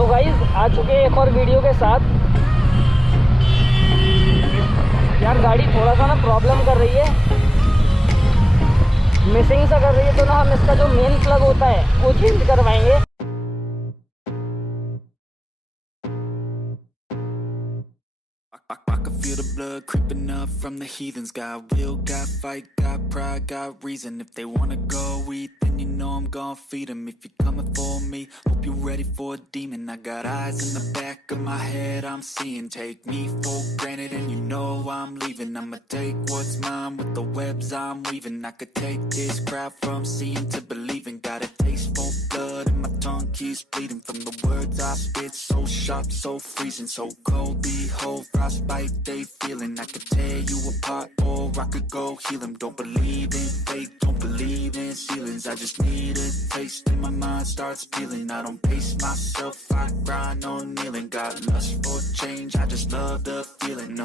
तो गाइस आ चुके हैं एक और वीडियो के साथ। यार गाड़ी थोड़ा सा ना प्रॉब्लम कर रही है, मिसिंग सा कर रही है, तो ना हम इसका जो मेन प्लग होता है वो चेंज करवाएंगे। I can feel the blood creeping up from the heathens. Got will, got fight, got pride, got reason. If they wanna go eat, then you know I'm gon' feed them. If you're coming for me, hope you're ready for a demon. I got eyes in the back of my head, I'm seeing. Take me for granted and you know I'm leaving. I'ma take what's mine with the webs I'm weaving. I could take this crowd from seeing to believing. Got a taste for blood and my tongue keeps bleeding from the words I spit. So sharp, so freezing, so cold. Behold, frostbite they feeling. I could tear you apart or I could go heal them. Don't believe in fate, don't believe in ceilings. I just need a taste and my mind starts peeling. I don't pace myself, I grind on kneeling. Got lust for change, I just love the feeling.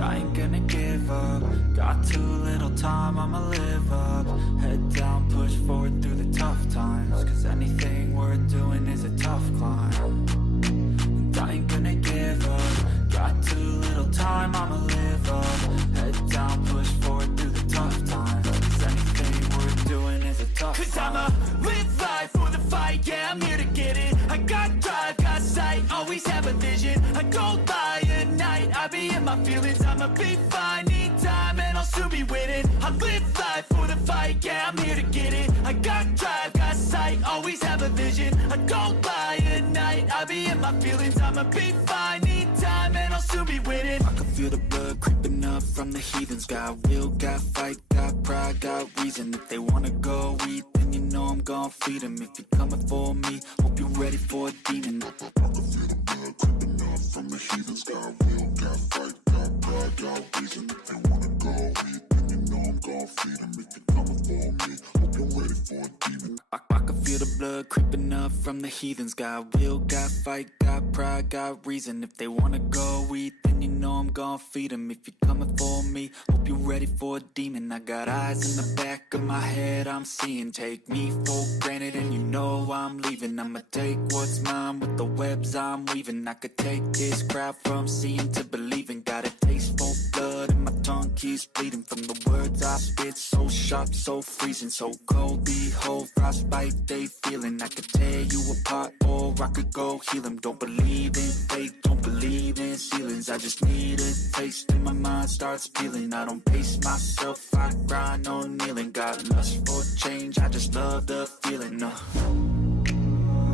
I ain't gonna give up. Got too little time, I'ma live up. Head down, push forward through the tough times. Cause anything worth doing is a tough climb. And I ain't gonna give up. Got too little time, I'ma live up. Head down, push forward through the tough times. Cause anything worth doing is a tough climb. Cause I'ma live life for the fight, yeah, I'm here to get it. I got drive, got sight, always have a vision. I go by at night, I be in my feelings. I'ma be fine, need time, and I'll soon be winning. I live life for the fight, yeah, I'm here to get it. I got drive, got sight, always have a vision. I go by at night, I be in my feelings. I'ma be fine, need time, and I'll soon be winning. I can feel the blood creeping up from the heathens. Got will, got fight, got pride, got reason. If they wanna go eat, then you know I'm gon' feed them. If you're coming for me, hope you're ready for a demon. I can feel the blood creeping up from the heathens. Got will, got fight, got pride, got reason. If they wanna go eat, then you know I'm gon' feed them. If you're coming for me, hope you're ready for a demon. I can feel the blood creeping up from the heathens. Got will, got fight, got pride, got reason. If they wanna go eat, then you know I'm gon' feed them. If you're coming for me, hope you're ready for a demon. I got eyes in the back of my head, I'm seeing. Take me for granted and you know I'm leaving. I'ma take what's mine with the webs I'm weaving. I could take this crowd from seeing to believing. Got a taste for blood and my tongue keeps bleeding from the words I spit. So sharp, so freezing, so cold. Behold, frostbite they feeling. I could tear you apart or I could go heal them. Don't believe in fate, don't believe in ceilings. I just need a taste and my mind starts peeling. I don't pace myself, I grind on kneeling. Got lust for change, I just love the feeling.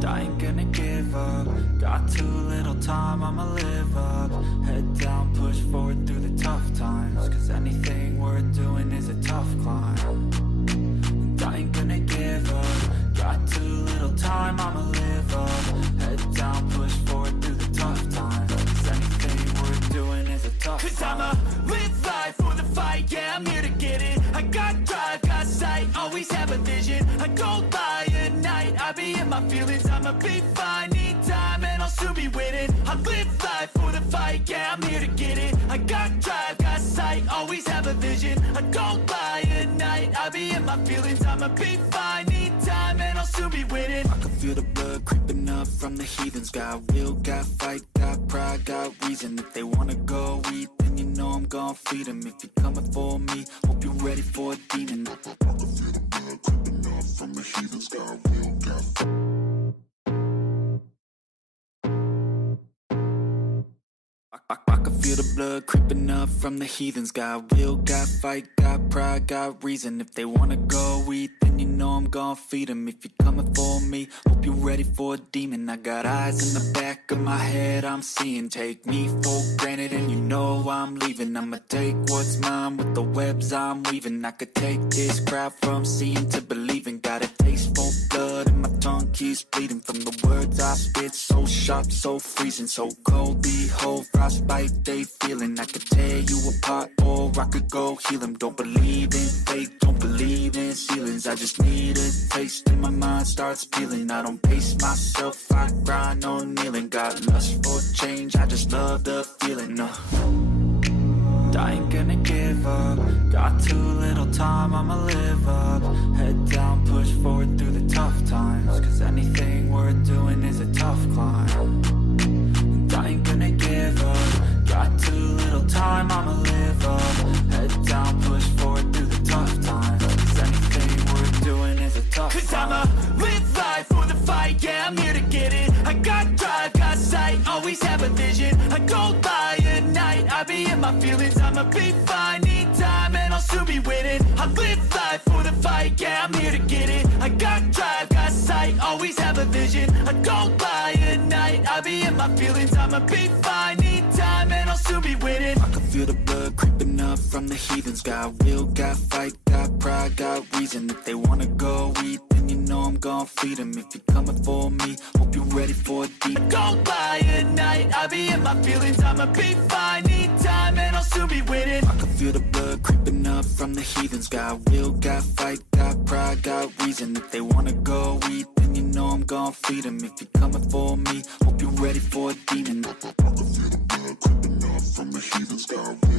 I ain't gonna give up. Got too little time, I'ma live up. Head down, push forward through the tough times. Cause anything worth doing is a tough climb. And I ain't gonna give up. Got too little time, I'ma live up. Head down, push forward through the tough times. Cause anything worth doing is a tough climb. Cause I'ma live life for the fight, yeah, I'm here to get it. I got drive, got sight, always have a vision. I go by at night, I be in my feelings. I'ma be fine, need time, and I'll soon be winning. I live life for the fight, yeah, I'm here to get it. I got drive, got sight, always have a vision. I go by at night, I be in my feelings. I'ma be fine, need time, and I'll soon be winning. I can feel the blood creeping up from the heathens. Got will, got fight, got pride, got reason. If they wanna go eat, then you know I'm gon' feed them. If you're coming for me, hope you're ready for a demon. I can feel the blood creeping up from the heathens. Got will, got I can feel the blood creeping up from the heathens. Got will, got fight, got pride, got reason. If they wanna go eat, then you know I'm gon' feed them. If you're coming for me, hope you're ready for a demon. I got eyes in the back of my head, I'm seeing. Take me for granted and you know I'm leaving. I'ma take what's mine with the webs I'm weaving. I could take this crowd from seeing to believing. Got a taste for blood and my tongue keeps bleeding from the words I spit. So sharp, so freezing, so cold. Behold, frostbite they feeling. I could tear you apart or I could go heal them. Don't believe in fate, don't believe in ceilings. I just need a taste and my mind starts peeling. I don't pace myself, I grind on kneeling. Got lust for change, I just love the feeling. I ain't gonna give up. Got too little time, I'ma live up. Head down, push forward through the tough times. Cause anything worth doing is a tough climb, and I ain't gonna give up. Got too little time, I'ma live up. Head down, push forward through the tough times. 'Cause anything worth doing is a tough climb. 'Cause I'ma live life for the fight, yeah, I'm here to get it. I got drive, got sight, always have a vision. I go by at night, I be in my feelings. I'ma be fine, need time, and I'll soon be winning. I live life for the fight, yeah, I'm here to get it. I got drive, got sight, always have a vision. I go by at night, I be in my feelings. I'ma be fine, need time, and I'll soon be winning. I can feel the blood creeping up from the heathens. Got will, got fight, got pride, got reason. If they wanna go eat, then you know I'm gon' feed them. If you're coming for me, hope you're ready for a deep. I go by at night, I be in my feelings. I'ma be fine, need time, and I'll soon be winning. I can feel the blood creeping up from the heathens. Got will, got fight, got pride, got reason. If they wanna go eat, then you know I'm gon' feed them. If you're coming for me, hope you're ready for a demon. I can feel the blood creeping up from the heathens. Got